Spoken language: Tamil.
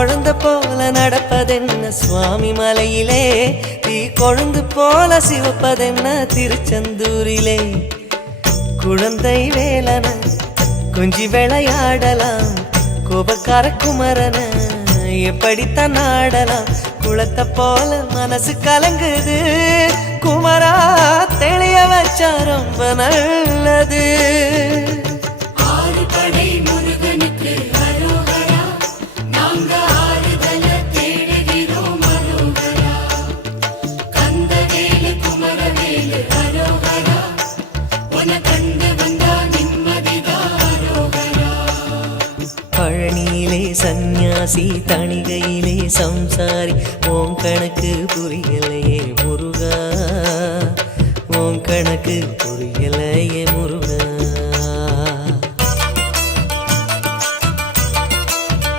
குழந்தை போல நடப்பதென்ன சுவாமி மலையிலே, தீ கொழுந்து போல சிவப்பதென்ன திருச்செந்தூரிலே. குழந்தை வேலன கொஞ்சி விளையாடலாம், கோபக்கார குமரன எப்படித்தான் ஆடலாம். குளத்தை போல மனசு கலங்குது, குமரா தெளிய வச்சா ரொம்ப நல்லது. பழனியிலே சந்நியாசி, தணிகையிலே சம்சாரி, ஓம் கணக்கு புரியலையே முருகா, ஓம் கணக்கு புரியலையே